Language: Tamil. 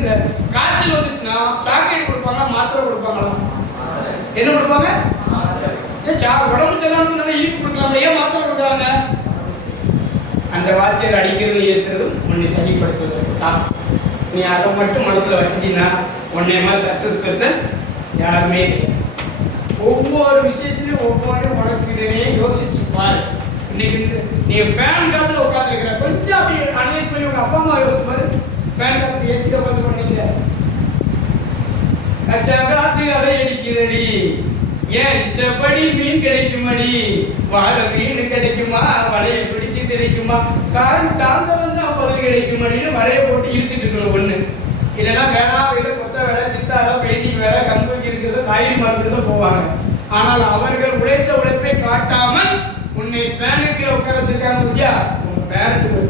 இந்த காய்ச்சல் வந்துச்சுன்னா சாக்லேட் கொடுப்பாங்களா மாத்திரை கொடுப்பாங்களா? என்ன கொடுப்பாங்க? ஏன் சா உடம்பு சரியான நல்லா இனிப்பு கொடுக்கலாம் ஏன் மாத்திரை கொடுக்குறாங்க? அந்த வார்த்தையை அடிக்கிறது ஏசுறதும் உன்னை சரிப்படுத்துவதற்கு தான். நீ அதை மட்டும் மனசுல வச்சுட்டீங்கன்னா உன்னை மாதிரி சக்ஸஸ் பெர்சன் யாருமே கிடையாது ஒவ்வொரு விஷயத்திலையும் ஒவ்வொரு உனக்கு யோசிச்சு பாரு. இன்னைக்கு நீ ஃபேன் காத்துல உட்காந்துருக்கிற கொஞ்சம் அப்படி அனலைஸ் பண்ணி உங்க அப்பா அம்மா யோசிச்சு பாரு. ஃபேன் காத்துல ஏசி கச்சா காத்து அலை அடிக்கிறடி. ஏன் இஷ்டப்படி மீன் கிடைக்குமடி? வாழை மீன் கிடைக்குமா? வலையை பிடிச்சு கிடைக்குமா காரம் சாந்தரம் தான் பதில் கிடைக்குமடின்னு வலையை போட்டு இழுத்துட்டு இருக்கணும் ஒண்ணு இல்லைன்னா வேணா வேலை கொத்த வேலை சித்தாரோ பெயிண்டிங் வேலை கம்புக்கு இருக்கிறதோ காய்கறி மார்க்கெட்டு போவாங்க. ஆனால் அவர்கள் உழைத்த உழைப்பை காட்டாமல் உன்னை ஃபேனுக்கு உட்கார வச்சிருக்காங்க பத்தியா உன் பேரண்ட்டுக்கு ஒரு